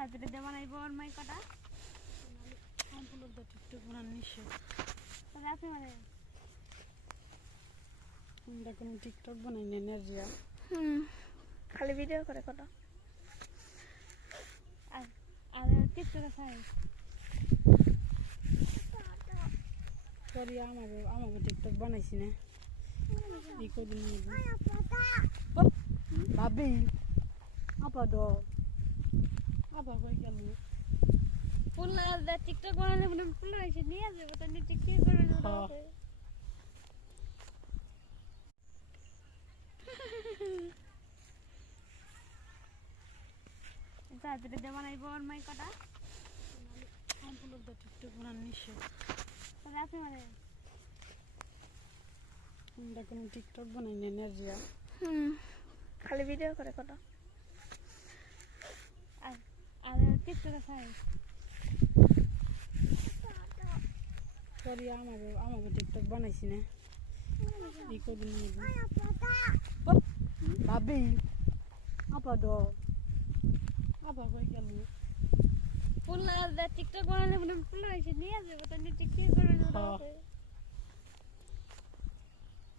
তারপরে দিয়ে বানাইবো আর মাই কটা সম্পূর্ণ টিকটক বানানো নিশ্চয় তবে আপনি মানে আমরা কোনো টিকটক বানাই না এনার্জিয়া খালি ভিডিও করে কত আর আর টিকটকে চাই করি আমাকে টিকটক বানাইছি না ই কদিন ভাবি আপা দ আবার কই গেল ফুল লাগা টিকটক বানালে মনে ফুল এসে নিয়ে যাবো তাহলে টিকটক করে তারপরে দিয়ে বানাইবো আর মাই কটা সম্পূর্ণ টিকটক বানানো নিশ্চয় তবে আপনি মানে আমরা কোনো টিকটক বানাই না এনার্জিয়া খালি ভিডিও করে কত আর আর টিকটকে চাই করি আমাকে টিকটক বানাইছি না ই কদিন ভাবি আপা দ আবার কই গেল ফুল লাগা টিকটক বানালে মনে ফুল এসে নিয়ে যাবো তাহলে টিকটক করে